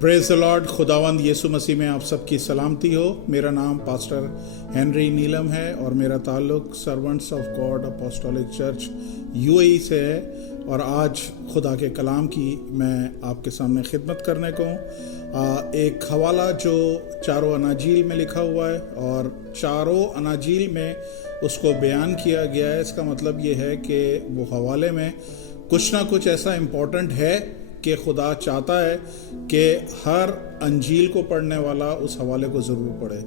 Praise the Lord. खुदावंद यीशु मसीह में आप सबकी सलामती हो। मेरा नाम पास्टर हेनरी नीलम है और मेरा ताल्लुक servants of God apostolic church UAE से है। और आज खुदा के कलाम की मैं आपके सामने खिदमत करने को हूँ। एक हवाला जो चारों अनाजील में लिखा हुआ है और चारों अनाजील में उसको बयान किया गया है। इसका मतलब ये है कि वो हवाले में कुछ ना कुछ ऐसा इम्पोर्टेंट है कि खुदा चाहता है कि हर अंजील को पढ़ने वाला उस हवाले को ज़रूर पढ़े।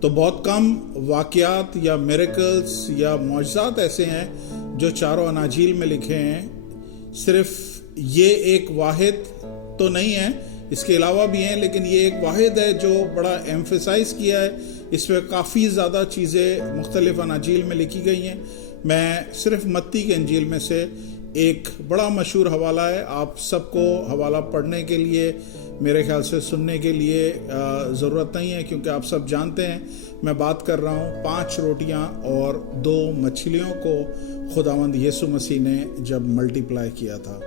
तो बहुत कम वाक़यात या मिरेकल्स या मौजज़ात ऐसे हैं जो चारों अनाजील में लिखे हैं। सिर्फ ये एक वाहिद तो नहीं है, इसके अलावा भी हैं, लेकिन ये एक वाहिद है जो बड़ा एम्फेसाइज किया है। इसमें काफ़ी ज़्यादा चीज़ें मुख्तलिफ अनाजील में लिखी गई हैं। मैं सिर्फ मत्ती के अंजील में से एक बड़ा मशहूर हवाला है, आप सबको हवाला पढ़ने के लिए, मेरे ख्याल से सुनने के लिए ज़रूरत नहीं है, क्योंकि आप सब जानते हैं मैं बात कर रहा हूँ 5 रोटियाँ और 2 मछलियों को खुदावंद यीशु मसीह ने जब मल्टीप्लाई किया था।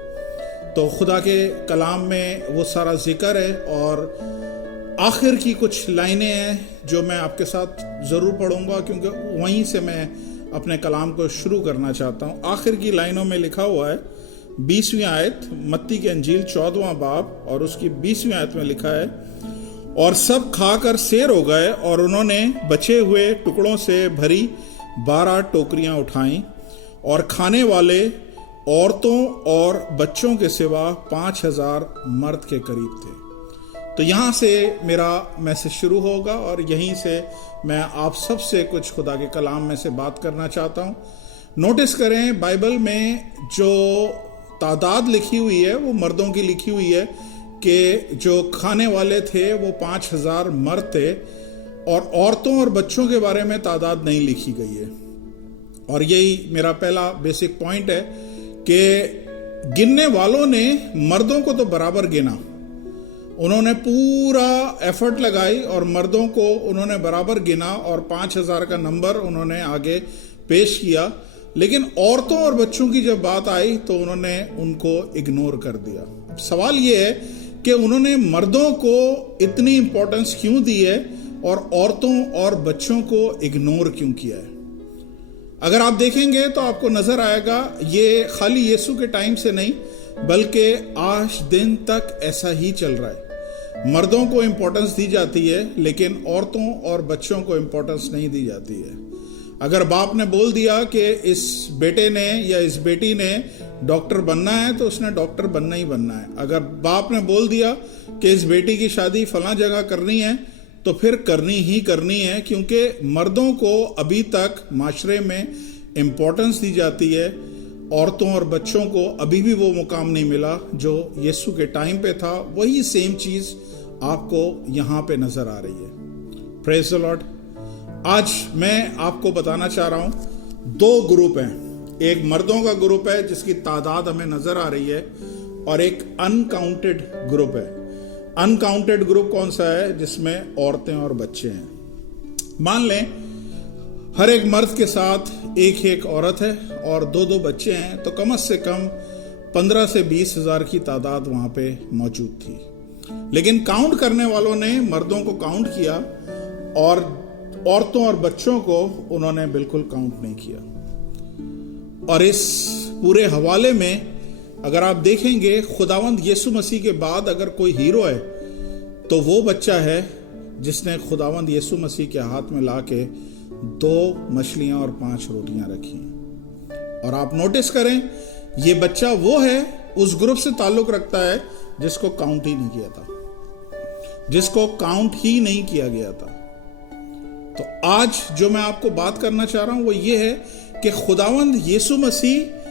तो खुदा के कलाम में वो सारा जिक्र है और आखिर की कुछ लाइनें हैं जो मैं आपके साथ ज़रूर पढ़ूंगा, क्योंकि वहीं से मैं अपने कलाम को शुरू करना चाहता हूँ। आखिर की लाइनों में लिखा हुआ है 20वीं आयत, मत्ती के अंजील 14वां बाब और उसकी 20वीं आयत में लिखा है, और सब खाकर सैर हो गए और उन्होंने बचे हुए टुकड़ों से भरी 12 टोकरियां उठाईं और खाने वाले औरतों और बच्चों के सिवा 5000 मर्द के करीब थे। तो यहाँ से मेरा मैसेज शुरू होगा और यहीं से मैं आप सब से कुछ खुदा के कलाम में से बात करना चाहता हूँ। नोटिस करें, बाइबल में जो तादाद लिखी हुई है वो मर्दों की लिखी हुई है कि जो खाने वाले थे वो 5000 मर्द थे, और औरतों और बच्चों के बारे में तादाद नहीं लिखी गई है। और यही मेरा पहला बेसिक पॉइंट है कि गिनने वालों ने मर्दों को तो बराबर गिना, उन्होंने पूरा एफर्ट लगाई और मर्दों को उन्होंने बराबर गिना और 5000 का नंबर उन्होंने आगे पेश किया। लेकिन औरतों और बच्चों की जब बात आई तो उन्होंने उनको इग्नोर कर दिया। अब सवाल ये है कि उन्होंने मर्दों को इतनी इंपॉर्टेंस क्यों दी है और औरतों और बच्चों को इग्नोर क्यों किया है। अगर आप देखेंगे तो आपको नजर आएगा ये खाली यीशु के टाइम से नहीं, बल्कि आज दिन तक ऐसा ही चल रहा है। मर्दों को इंपॉर्टेंस दी जाती है लेकिन औरतों और बच्चों को इंपॉर्टेंस नहीं दी जाती है। अगर बाप ने बोल दिया कि इस बेटे ने या इस बेटी ने डॉक्टर बनना है तो उसने डॉक्टर बनना ही बनना है। अगर बाप ने बोल दिया कि इस बेटी की शादी फलां जगह करनी है तो फिर करनी ही करनी है, क्योंकि मर्दों को अभी तक माशरे में इंपॉर्टेंस दी जाती है। औरतों और बच्चों को अभी भी वो मुकाम नहीं मिला जो यीशु के टाइम पे था। वही सेम चीज आपको यहाँ पे नजर आ रही है। Praise the Lord. आज मैं आपको बताना चाह रहा हूँ 2 ग्रुप हैं। एक मर्दों का ग्रुप है जिसकी तादाद हमें नजर आ रही है, और एक अनकाउंटेड ग्रुप है। अनकाउंटेड ग्रुप कौन सा है? जिसमें औरतें और बच्चे हैं। मान लें हर एक मर्द के साथ एक औरत है और 2 बच्चे हैं, तो कम से कम 15 से 20 हजार की तादाद वहां पे मौजूद थी। लेकिन काउंट करने वालों ने मर्दों को काउंट किया और औरतों और बच्चों को उन्होंने बिल्कुल काउंट नहीं किया। और इस पूरे हवाले में अगर आप देखेंगे, खुदावंद यीशु मसीह के बाद अगर कोई हीरो है तो वो बच्चा है जिसने खुदावंद यीशु मसीह के हाथ में लाके 2 मछलियां और 5 रोटियां रखी। और आप नोटिस करें, ये बच्चा वो है, उस ग्रुप से ताल्लुक रखता है जिसको काउंट ही नहीं किया था, जिसको काउंट ही नहीं किया गया था। तो आज जो मैं आपको बात करना चाह रहा हूं वो ये है कि खुदावंद यीशु मसीह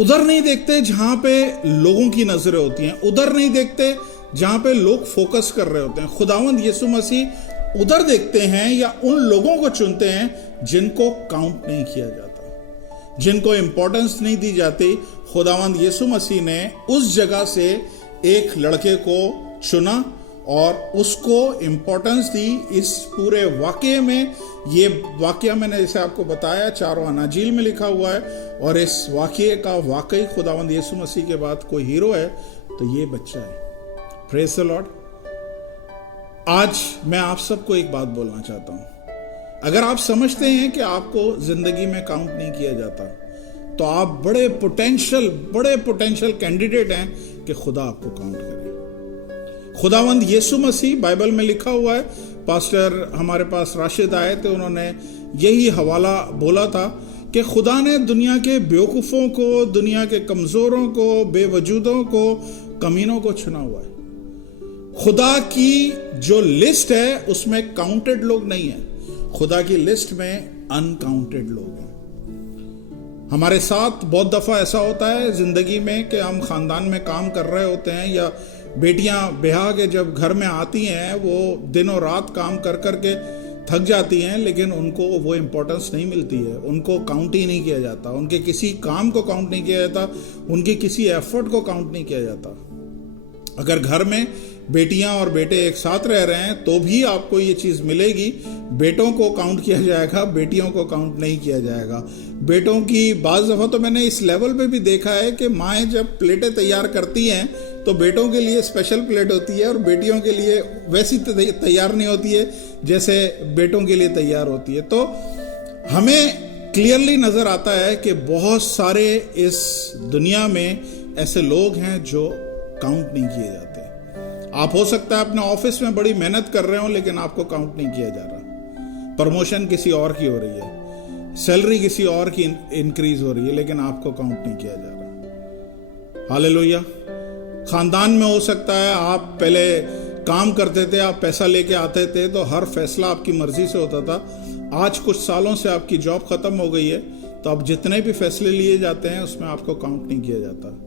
उधर नहीं देखते जहां पे लोगों की नजरें होती हैं, उधर नहीं देखते जहां पे लोग फोकस कर रहे होते हैं। खुदावंद यीशु मसीह उधर देखते हैं या उन लोगों को चुनते हैं जिनको काउंट नहीं किया जाता, जिनको इंपॉर्टेंस नहीं दी जाती। खुदावंद यीशु मसीह ने उस जगह से एक लड़के को चुना और उसको इंपॉर्टेंस दी। इस पूरे वाकये में, ये वाकया मैंने जैसे आपको बताया चारों अनाजील में लिखा हुआ है, और इस वाकये का वाकई खुदावंद यीशु मसीह के बाद कोई हीरो है तो ये बच्चा है। Praise the Lord. आज मैं आप सबको एक बात बोलना चाहता हूं। अगर आप समझते हैं कि आपको जिंदगी में काउंट नहीं किया जाता, तो आप बड़े पोटेंशियल कैंडिडेट हैं कि खुदा आपको काउंट करे। खुदावंद यीशु मसीह, बाइबल में लिखा हुआ है, पास्टर हमारे पास राशिद आए थे, उन्होंने यही हवाला बोला था कि खुदा ने दुनिया के बेवकूफ़ों को, दुनिया के कमज़ोरों को, बेवजूदों को, कमीनों को चुना हुआ है। खुदा की जो लिस्ट है उसमें काउंटेड लोग नहीं है, खुदा की लिस्ट में अनकाउंटेड लोग हैं। हमारे साथ बहुत दफ़ा ऐसा होता है ज़िंदगी में कि हम ख़ानदान में काम कर रहे होते हैं, या बेटियां ब्याह के जब घर में आती हैं वो दिनों रात काम कर कर के थक जाती हैं, लेकिन उनको वो इम्पोर्टेंस नहीं मिलती है, उनको काउंट ही नहीं किया जाता, उनके किसी काम को काउंट नहीं किया जाता, उनके किसी एफर्ट को काउंट नहीं किया जाता। अगर घर में बेटियां और बेटे एक साथ रह रहे हैं तो भी आपको ये चीज़ मिलेगी, बेटों को काउंट किया जाएगा, बेटियों को काउंट नहीं किया जाएगा। बेटों की बाज़ दफ़ा तो मैंने इस लेवल पे भी देखा है कि माएँ जब प्लेटें तैयार करती हैं तो बेटों के लिए स्पेशल प्लेट होती है और बेटियों के लिए वैसी तैयार नहीं होती है जैसे बेटों के लिए तैयार होती है। तो हमें क्लियरली नज़र आता है कि बहुत सारे इस दुनिया में ऐसे लोग हैं जो काउंट नहीं किए जाते। आप हो सकता है अपने ऑफिस में बड़ी मेहनत कर रहे हो, लेकिन आपको काउंट नहीं किया जा रहा। प्रमोशन किसी और की हो रही है, सैलरी किसी और की इंक्रीज हो रही है, लेकिन आपको काउंट नहीं किया जा रहा। हालेलुया। खानदान में हो सकता है आप पहले काम करते थे, आप पैसा लेके आते थे तो हर फैसला आपकी मर्जी से होता था। आज कुछ सालों से आपकी जॉब खत्म हो गई है, तो अब जितने भी फैसले लिए जाते हैं उसमें आपको काउंट नहीं किया जाता।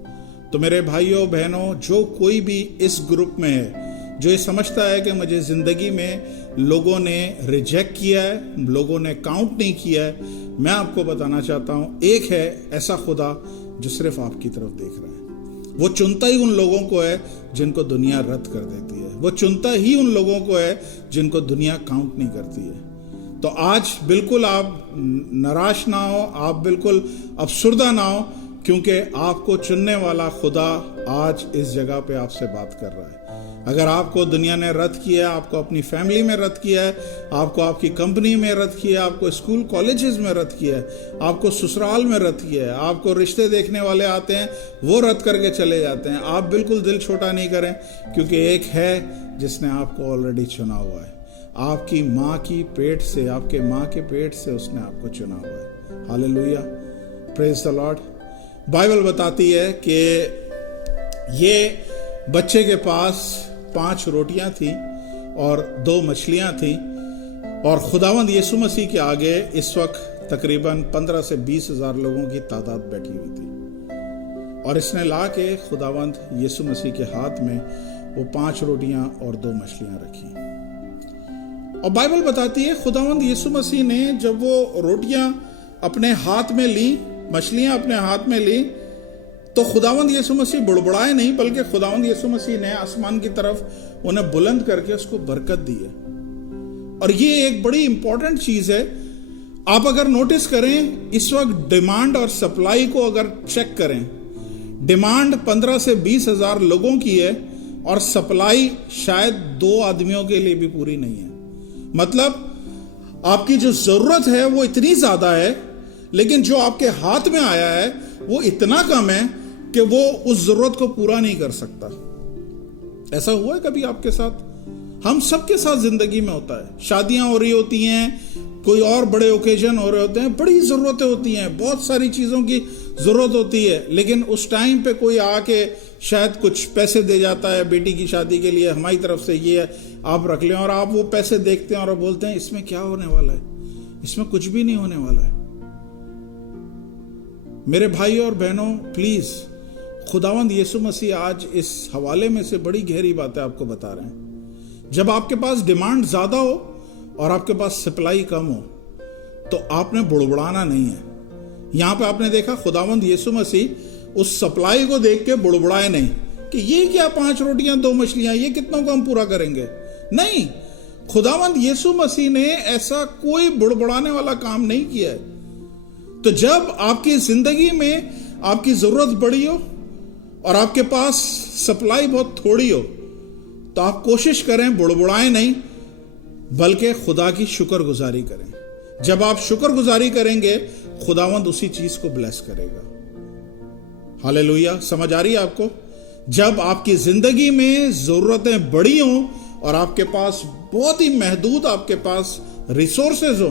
तो मेरे भाइयों बहनों, जो कोई भी इस ग्रुप में है, जो ये समझता है कि मुझे ज़िंदगी में लोगों ने रिजेक्ट किया है, लोगों ने काउंट नहीं किया है, मैं आपको बताना चाहता हूँ, एक है ऐसा खुदा जो सिर्फ आपकी तरफ देख रहा है। वो चुनता ही उन लोगों को है जिनको दुनिया रद्द कर देती है, वो चुनता ही उन लोगों को है जिनको दुनिया काउंट नहीं करती है। तो आज बिल्कुल आप निराश ना हो, आप बिल्कुल अफसुर्दा ना हो, क्योंकि आपको चुनने वाला खुदा आज इस जगह पे आपसे बात कर रहा है। अगर आपको दुनिया ने रद्द किया, आपको अपनी फैमिली में रद्द किया है, आपको आपकी कंपनी में रद्द किया है, आपको स्कूल कॉलेजेस में रद्द किया है, आपको ससुराल में रद्द किया है, आपको रिश्ते देखने वाले आते हैं वो रद्द करके चले जाते हैं, आप बिल्कुल दिल छोटा नहीं करें, क्योंकि एक है जिसने आपको ऑलरेडी चुना हुआ है। आपकी माँ की पेट से, आपके माँ के पेट से उसने आपको चुना हुआ है। Hallelujah, praise the Lord. Bible बताती है कि ये बच्चे के पास 5 रोटियां थी और 2 मछलियां थी, और खुदावंद यीशु मसीह के आगे इस वक्त तकरीबन 15 से 20 हज़ार लोगों की तादाद बैठी हुई थी, और इसने ला के खुदावंद यीशु मसीह के हाथ में वो 5 रोटियां और 2 मछलियां रखी। और बाइबल बताती है खुदावंद यीशु मसीह ने जब वो रोटियां अपने हाथ में ली, मछलियां अपने हाथ में ली, तो खुदावंद यीशु मसीह बुड़बुड़ाए नहीं, बल्कि खुदावंद यीशु मसीह ने आसमान की तरफ उन्हें बुलंद करके उसको बरकत दी है। और ये एक बड़ी इंपॉर्टेंट चीज है। आप अगर नोटिस करें, इस वक्त डिमांड और सप्लाई को अगर चेक करें, डिमांड 15 से 20 हज़ार लोगों की है और सप्लाई शायद 2 आदमियों के लिए भी पूरी नहीं है। मतलब आपकी जो जरूरत है वो इतनी ज्यादा है, लेकिन जो आपके हाथ में आया है वो इतना कम है कि वो उस जरूरत को पूरा नहीं कर सकता। ऐसा हुआ है कभी आपके साथ? हम सबके साथ जिंदगी में होता है। शादियां हो रही होती हैं, कोई और बड़े ओकेजन हो रहे होते हैं, बड़ी जरूरतें होती हैं, बहुत सारी चीजों की जरूरत होती है, लेकिन उस टाइम पे कोई आके शायद कुछ पैसे दे जाता है, बेटी की शादी के लिए हमारी तरफ से ये आप रख लें, और आप वो पैसे देखते हैं और बोलते हैं इसमें क्या होने वाला है, इसमें कुछ भी नहीं होने वाला है। मेरे भाइयों और बहनों, प्लीज, खुदावंद यीशु मसीह आज इस हवाले में से बड़ी गहरी बातें आपको बता रहे हैं। जब आपके पास डिमांड ज्यादा हो और आपके पास सप्लाई कम हो, तो आपने बुड़बुड़ाना नहीं है। यहां पे आपने देखा खुदावंद यीशु मसीह उस सप्लाई को देख के बुड़बुड़ाए नहीं कि ये क्या 5 रोटियां 2 मछलियां, ये कितनों को हम पूरा करेंगे। नहीं, खुदावंद यीशु मसीह ने ऐसा कोई बुड़बुड़ाने वाला काम नहीं किया है। तो जब आपकी जिंदगी में आपकी जरूरत बड़ी हो और आपके पास सप्लाई बहुत थोड़ी हो, तो आप कोशिश करें, बुड़बुड़ाएं नहीं, बल्कि खुदा की शुक्रगुजारी करें। जब आप शुक्रगुजारी करेंगे, खुदावंद उसी चीज को ब्लेस करेगा। हालेलुया। समझ आ रही है आपको? जब आपकी जिंदगी में जरूरतें बड़ी हों और आपके पास बहुत ही महदूद आपके पास रिसोर्सेज हो,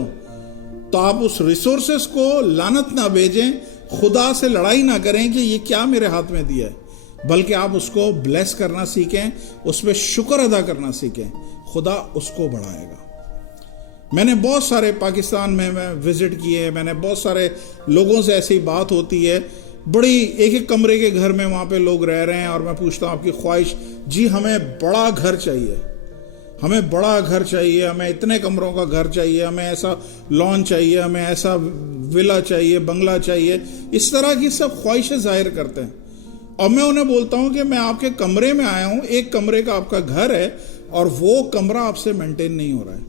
तो आप उस रिसोर्सेज को लानत ना भेजें, खुदा से लड़ाई ना करें कि ये क्या मेरे हाथ में दिया है, बल्कि आप उसको ब्लेस करना सीखें, उस पर शुक्र अदा करना सीखें। खुदा उसको बढ़ाएगा। मैंने बहुत सारे पाकिस्तान में मैं विजिट किए, मैंने बहुत सारे लोगों से ऐसी बात होती है, बड़ी एक एक कमरे के घर में वहाँ पे लोग रह रहे हैं, और मैं पूछता हूँ आपकी ख्वाहिश, जी हमें बड़ा घर चाहिए, हमें बड़ा घर चाहिए, हमें इतने कमरों का घर चाहिए, हमें ऐसा लॉन चाहिए, हमें ऐसा विला चाहिए, बंगला चाहिए, इस तरह की सब ख्वाहिशें जाहिर करते हैं। और मैं उन्हें बोलता हूँ कि मैं आपके कमरे में आया हूँ, एक कमरे का आपका घर है और वो कमरा आपसे मेंटेन नहीं हो रहा है,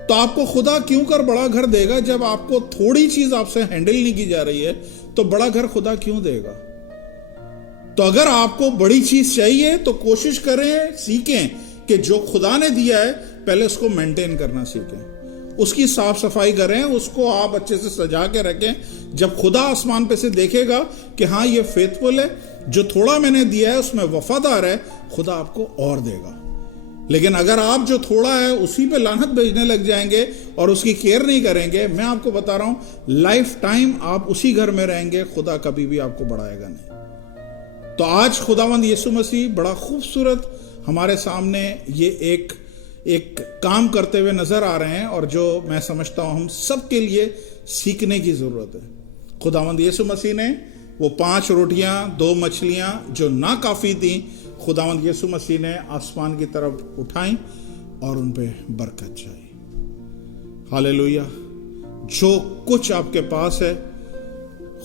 तो आपको खुदा क्यों कर बड़ा घर देगा? जब आपको थोड़ी चीज आपसे हैंडल नहीं की जा रही है, तो बड़ा घर खुदा क्यों देगा? तो अगर आपको बड़ी चीज चाहिए तो कोशिश करें, सीखें कि जो खुदा ने दिया है पहले उसको मेंटेन करना सीखें, उसकी साफ सफाई करें, उसको आप अच्छे से सजा के रखें। जब खुदा आसमान पे से देखेगा कि हाँ ये फेथफुल है, जो थोड़ा मैंने दिया है उसमें वफादार है, खुदा आपको और देगा। लेकिन अगर आप जो थोड़ा है उसी पे लानत भेजने लग जाएंगे और उसकी केयर नहीं करेंगे, मैं आपको बता रहा हूं, लाइफ टाइम आप उसी घर में रहेंगे, खुदा कभी भी आपको बढ़ाएगा नहीं। तो आज खुदावंद यीशु मसीह बड़ा खूबसूरत हमारे सामने ये एक काम करते हुए नजर आ रहे हैं, और जो मैं समझता हूं हम सबके लिए सीखने की जरूरत है। खुदावंद यीशु मसीह ने वो 5 रोटियां 2 मछलियां जो ना काफी थी, खुदावंद यीशु मसीह ने आसमान की तरफ उठाई और उन पे बरकत चाहिए। हालेलुया। जो कुछ आपके पास है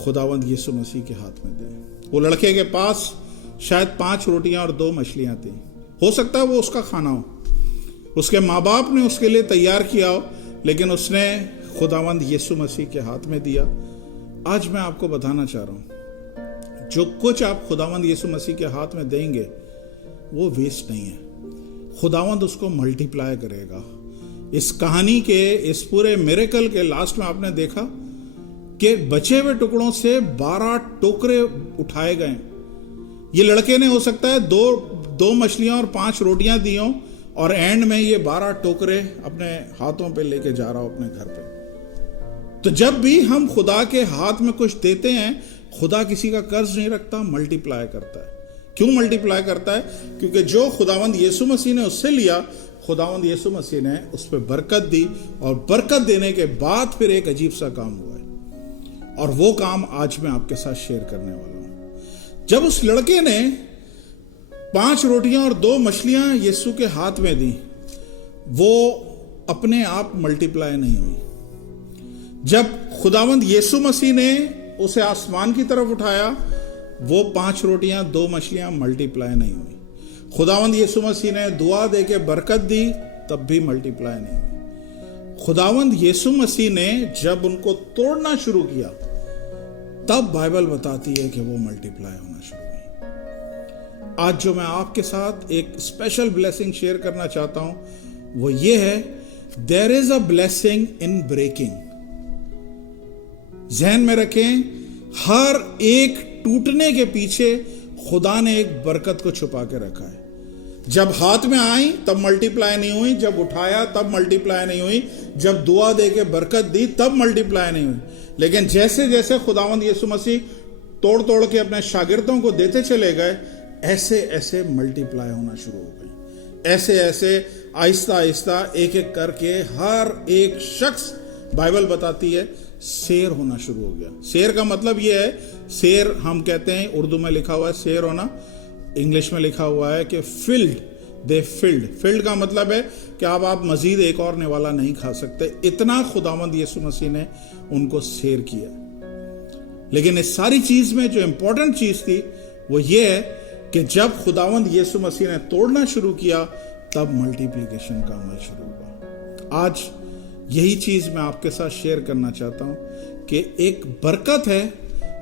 खुदावंद यीशु मसीह के हाथ में दे। वो लड़के के पास शायद 5 रोटियां और 2 मछलियां थी, हो सकता है वो उसका खाना हो, उसके माँ बाप ने उसके लिए तैयार किया हो, लेकिन उसने खुदावंद यीशु मसीह के हाथ में दिया। आज मैं आपको बताना चाह रहा हूं, जो कुछ आप खुदावंद यीशु मसीह के हाथ में देंगे वो वेस्ट नहीं है, खुदावंद उसको मल्टीप्लाई करेगा। इस कहानी के इस पूरे मिरेकल के लास्ट में आपने देखा कि बचे हुए टुकड़ों से 12 टोकरे उठाए गए। ये लड़के ने हो सकता है दो मछलियां और 5 रोटियां दी हों, और एंड में ये 12 टोकरे अपने हाथों पे लेके जा रहा हो अपने घर पे। तो जब भी हम खुदा के हाथ में कुछ देते हैं, खुदा किसी का कर्ज नहीं रखता, मल्टीप्लाई करता है। क्यों मल्टीप्लाई करता है? क्योंकि जो खुदावंद यीशु मसीह ने उससे लिया, खुदावंद यीशु मसीह ने उस पर बरकत दी, और बरकत देने के बाद फिर एक अजीब सा काम हुआ है, और वो काम आज मैं आपके साथ शेयर करने वाला हूं। जब उस लड़के ने 5 रोटियां और 2 मछलियां यीशु के हाथ में दी, वो अपने आप मल्टीप्लाई नहीं हुई। जब खुदावंद यीशु मसीह ने उसे आसमान की तरफ उठाया, वो 5 रोटियां 2 मछलियां मल्टीप्लाई नहीं हुई। खुदावंद यीशु मसीह ने दुआ देके बरकत दी, तब भी मल्टीप्लाई नहीं हुई। खुदावंद यीशु मसीह ने जब उनको तोड़ना शुरू किया, तब बाइबल बताती है कि वो मल्टीप्लाई होना शुरू हुई। आज जो मैं आपके साथ एक स्पेशल ब्लेसिंग शेयर करना चाहता हूं, वो ये है, there is a blessing in breaking. ज़हन में रखें, हर एक टूटने के पीछे खुदा ने एक बरकत को छुपा के रखा है। जब हाथ में आई तब मल्टीप्लाई नहीं हुई, जब उठाया तब मल्टीप्लाई नहीं हुई, जब दुआ दे के बरकत दी तब मल्टीप्लाई नहीं हुई। लेकिन जैसे जैसे खुदावंद यीशु मसीह तोड़ तोड़ के अपने शागिर्दों को देते चले गए, ऐसे ऐसे मल्टीप्लाई होना शुरू हो गई। ऐसे ऐसे आहिस्ता आहिस्ता एक एक करके हर एक शख्स, बाइबल बताती है, शेर होना शुरू हो गया। शेर का मतलब यह है, शेर हम कहते हैं, उर्दू में लिखा हुआ है शेर होना, इंग्लिश में लिखा हुआ है कि फिल्ड, दे फिल्ड। फिल्ड का मतलब है कि अब आप मजीद एक और निवाला नहीं खा सकते, इतना खुदावंद यीशु मसीह ने उनको शेर किया। लेकिन इस सारी चीज में जो इंपॉर्टेंट चीज थी वो ये है कि जब खुदावंद यीशु मसीह ने तोड़ना शुरू किया, तब मल्टीप्लिकेशन का अमल शुरू हुआ। आज यही चीज मैं आपके साथ शेयर करना चाहता हूं कि एक बरकत है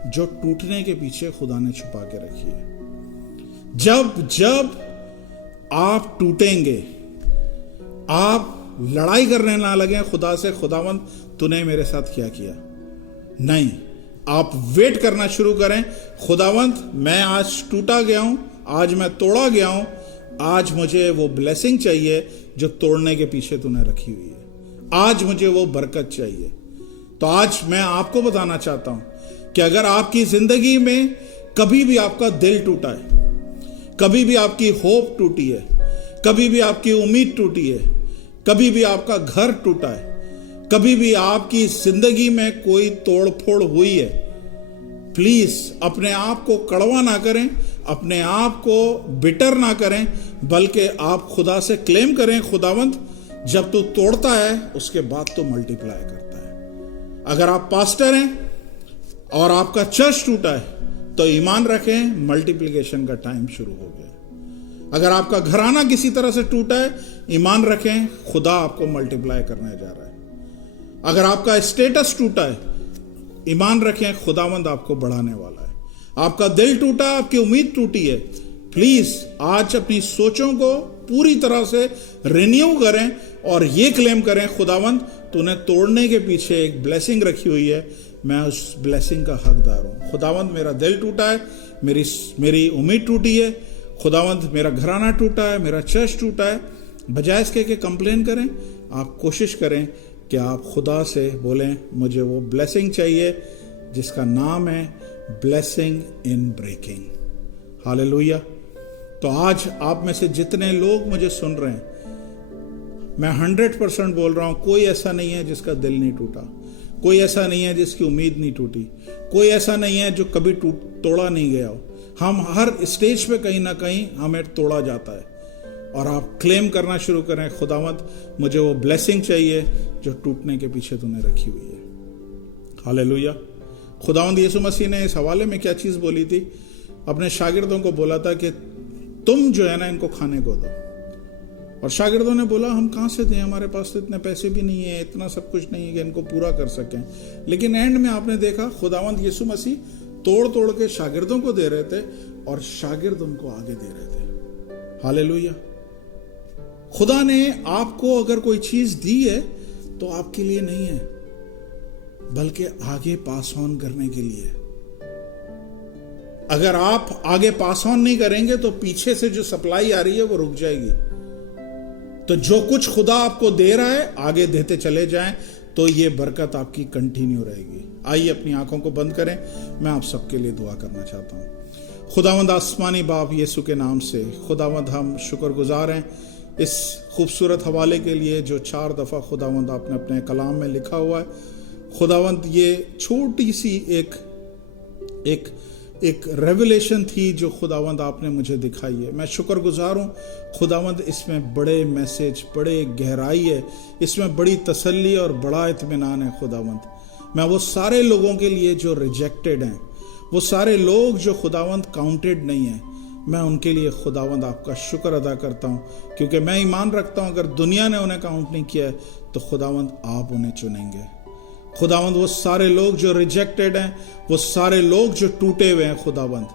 जो टूटने के पीछे खुदा ने छुपा के रखी है। जब जब आप टूटेंगे, आप लड़ाई करने ना लगे खुदा से, खुदावंद तूने मेरे साथ क्या किया। नहीं, आप वेट करना शुरू करें, खुदावंद मैं आज टूटा गया हूं, आज मैं तोड़ा गया हूं, आज मुझे वो ब्लेसिंग चाहिए जो तोड़ने के पीछे तूने रखी हुई है, आज मुझे वो बरकत चाहिए। तो आज मैं आपको बताना चाहता हूं कि अगर आपकी जिंदगी में कभी भी आपका दिल टूटा है, कभी भी आपकी होप टूटी है, कभी भी आपकी उम्मीद टूटी है, कभी भी आपका घर टूटा है, कभी भी आपकी जिंदगी में कोई तोड़ फोड़ हुई है, प्लीज अपने आप को कड़वा ना करें, अपने आप को बिटर ना करें, बल्कि आप खुदा से क्लेम करें, खुदावंद जब तू तोड़ता है उसके बाद तो मल्टीप्लाई करता है। अगर आप पास्टर हैं और आपका चर्च टूटा है तो ईमान रखें, मल्टीप्लिकेशन का टाइम शुरू हो गया। अगर आपका घराना किसी तरह से टूटा है, ईमान रखें, खुदा आपको मल्टीप्लाई करने जा रहा है। अगर आपका स्टेटस टूटा है, ईमान रखें, खुदावंद आपको बढ़ाने वाला है। आपका दिल टूटा, आपकी उम्मीद टूटी है, प्लीज आज अपनी सोचों को पूरी तरह से रिन्यू करें और ये क्लेम करें, खुदावंद तूने तोड़ने के पीछे एक ब्लेसिंग रखी हुई है, मैं उस ब्लेसिंग का हकदार हूं। खुदावंद मेरा दिल टूटा है, मेरी उम्मीद टूटी है, खुदावंद मेरा घराना टूटा है, मेरा चर्च टूटा है। बजाय इसके कि कंप्लेन करें, आप कोशिश करें कि आप खुदा से बोलें मुझे वो ब्लेसिंग चाहिए जिसका नाम है ब्लेसिंग इन ब्रेकिंग। हालेलुया। तो आज आप में से जितने लोग मुझे सुन रहे हैं, मैं 100% बोल रहा हूं, कोई ऐसा नहीं है जिसका दिल नहीं टूटा, कोई ऐसा नहीं है जिसकी उम्मीद नहीं टूटी, कोई ऐसा नहीं है जो कभी तोड़ा नहीं गया हो। हम हर स्टेज पे कहीं ना कहीं हमें तोड़ा जाता है, और आप क्लेम करना शुरू करें, खुदावंद मुझे वो ब्लेसिंग चाहिए जो टूटने के पीछे तूने रखी हुई है। हालेलुया। खुदावंद यीशु मसीह ने इस हवाले में क्या चीज बोली थी? अपने शागिर्दों को बोला था कि तुम जो है ना इनको खाने को दो, और शागिर्दों ने बोला हम कहां से दें, हमारे पास तो इतने पैसे भी नहीं है, इतना सब कुछ नहीं है कि इनको पूरा कर सकें। लेकिन एंड में आपने देखा खुदावंद यीशु मसीह तोड़ तोड़ के शागिर्दों को दे रहे थे और शागिर्द उनको आगे दे रहे थे। हालेलुया। खुदा ने आपको अगर कोई चीज दी है तो आपके लिए नहीं है, बल्कि आगे पास ऑन करने के लिए। अगर आप आगे पास ऑन नहीं करेंगे तो पीछे से जो सप्लाई आ रही है वो रुक जाएगी। तो जो कुछ खुदा आपको दे रहा है आगे देते चले जाएं, तो ये बरकत आपकी कंटिन्यू रहेगी। आइए अपनी आंखों को बंद करें, मैं आप सबके लिए दुआ करना चाहता हूं। खुदावंद आसमानी बाप, यीशु के नाम से खुदावंद हम शुक्रगुजार हैं इस खूबसूरत हवाले के लिए जो 4 दफा खुदावंद आपने अपने कलाम में लिखा हुआ है। खुदावंद ये छोटी सी एक रेवलेशन थी जो खुदावंद आपने मुझे दिखाई है। मैं शुक्रगुजार हूँ खुदावंद, इसमें बड़े मैसेज, बड़े गहराई है, इसमें बड़ी तसल्ली और बड़ा इत्मीनान है। खुदावंद मैं वो सारे लोगों के लिए जो रिजेक्टेड हैं, वो सारे लोग जो खुदावंद काउंटेड नहीं है, मैं उनके लिए खुदावंद आपका शुक्र अदा करता हूँ, क्योंकि मैं ईमान रखता हूँ अगर दुनिया ने उन्हें काउंट नहीं किया है तो खुदावंद आप उन्हें चुनेंगे। खुदावंद वो सारे लोग जो रिजेक्टेड हैं, वो सारे लोग जो टूटे हुए हैं खुदावंद,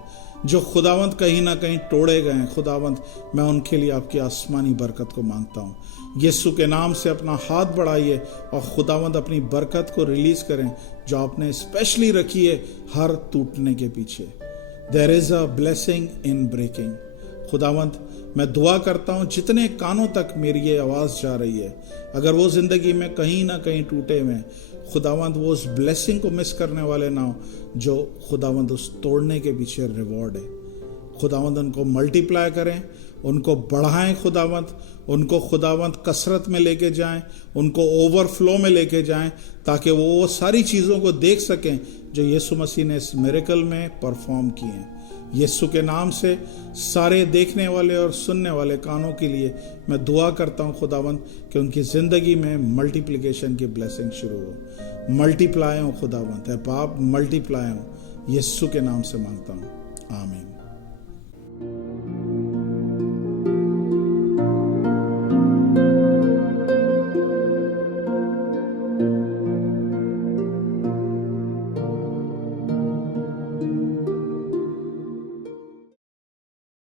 जो खुदावंद कहीं ना कहीं तोड़े गए हैं खुदावंद, मैं उनके लिए आपकी आसमानी बरकत को मांगता हूँ। यीशु के नाम से अपना हाथ बढ़ाइए और खुदावंद अपनी बरकत को रिलीज करें जो आपने स्पेशली रखी है हर टूटने के पीछे। There is a blessing in breaking. खुदावंद मैं दुआ करता हूँ जितने कानों तक मेरी ये आवाज़ जा रही है, अगर वो ज़िंदगी में कहीं ना कहीं टूटे हुए हैं, खुदावंद वो उस ब्लेसिंग को मिस करने वाले ना हो जो खुदावंद उस तोड़ने के पीछे रिवॉर्ड है। खुदावंद उनको मल्टीप्लाई करें, उनको बढ़ाएं खुदावंद, उनको खुदावंद कसरत में लेके जाएं, उनको ओवरफ्लो में लेके जाएं, ताकि वो सारी चीज़ों को देख सकें जो यीशु मसीह ने इस मिरेकल में परफॉर्म किए हैं। यीशु के नाम से सारे देखने वाले और सुनने वाले कानों के लिए मैं दुआ करता हूँ खुदावंद कि उनकी ज़िंदगी में मल्टीप्लिकेशन की ब्लेसिंग शुरू हो, मल्टीप्लाई हो खुदावंद है बाप, मल्टीप्लाई हो। यीशु के नाम से मांगता हूँ, आमीन।